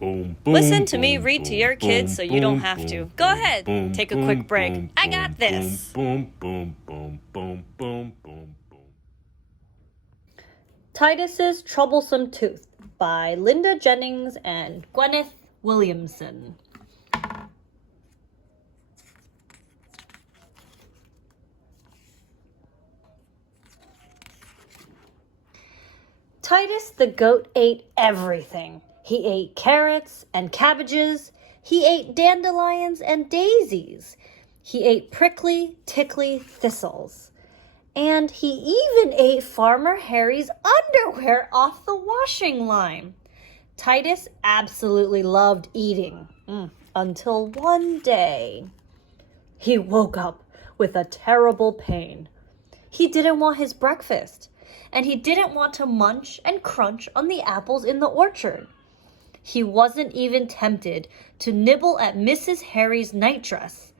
Listen to me read to your kids so you don't have to. Go ahead, take a quick break. I got this. Titus's Troublesome Tooth by Linda Jennings and Gwyneth Williamson. Titus the Goat ate everything. He ate carrots and cabbages. He ate dandelions and daisies. He ate prickly, tickly thistles. And he even ate Farmer Harry's underwear off the washing line. Titus absolutely loved eating, until one day he woke up with a terrible pain. He didn't want his breakfast, and he didn't want to munch and crunch on the apples in the orchard. He wasn't even tempted to nibble at Mrs. Harry's nightdress.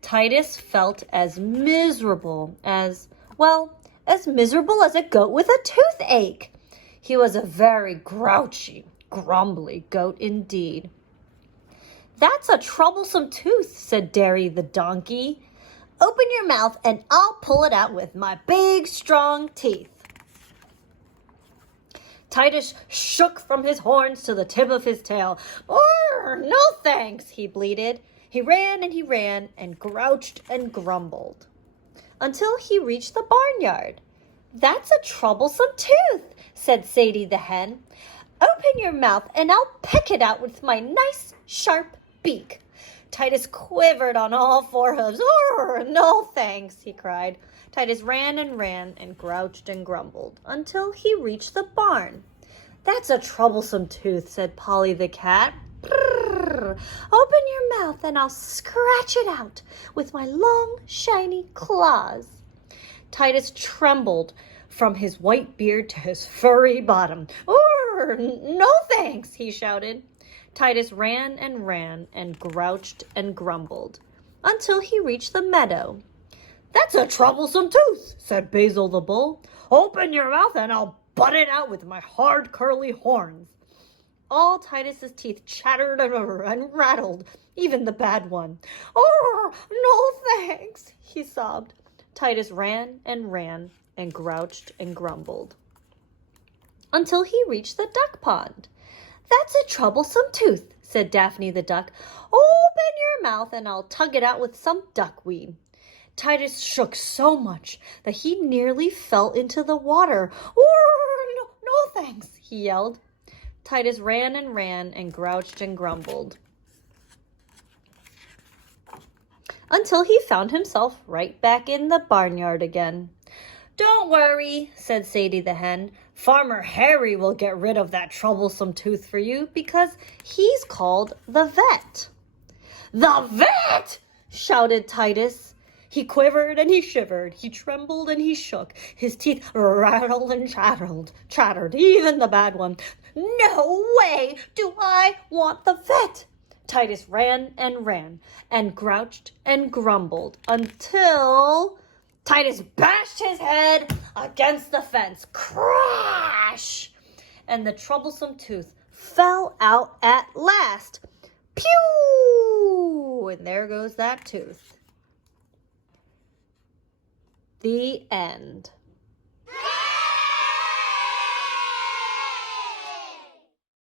Titus felt as miserable as miserable as a goat with a toothache. He was a very grouchy, grumbly goat indeed. "That's a troublesome tooth," said Derry the donkey. "Open your mouth and I'll pull it out with my big, strong teeth." Titus shook from his horns to the tip of his tail. "No thanks," he bleated. He ran and grouched and grumbled until he reached the barnyard. "That's a troublesome tooth," said Sadie the hen. "Open your mouth and I'll peck it out with my nice, sharp beak." Titus quivered on all four hooves. "No thanks," he cried. Titus ran and grouched and grumbled until he reached the barn. "That's a troublesome tooth," said Polly the cat. "Open your mouth and I'll scratch it out with my long, shiny claws." Titus trembled from his white beard to his furry bottom. "No thanks," he shouted. Titus ran and grouched and grumbled until he reached the meadow. "That's a troublesome tooth," said Basil the bull. "Open your mouth and I'll butt it out with my hard curly horns." All Titus's teeth chattered and rattled, even the bad one. "No thanks," he sobbed. Titus ran and grouched and grumbled until he reached the duck pond. "That's a troublesome tooth," said Daphne the duck. "Open your mouth and I'll tug it out with some duckweed." Titus shook so much that he nearly fell into the water. No thanks," he yelled. Titus ran and grouched and grumbled until he found himself right back in the barnyard again. "Don't worry," said Sadie the hen. "Farmer Harry will get rid of that troublesome tooth for you because he's called the vet." "The vet!" shouted Titus. He quivered and he shivered. He trembled and he shook. His teeth rattled and chattered, even the bad one. "No way do I want the vet!" Titus ran and grouched and grumbled until Titus bashed his head against the fence. Crash! And the troublesome tooth fell out at last. Pew! And there goes that tooth. The end.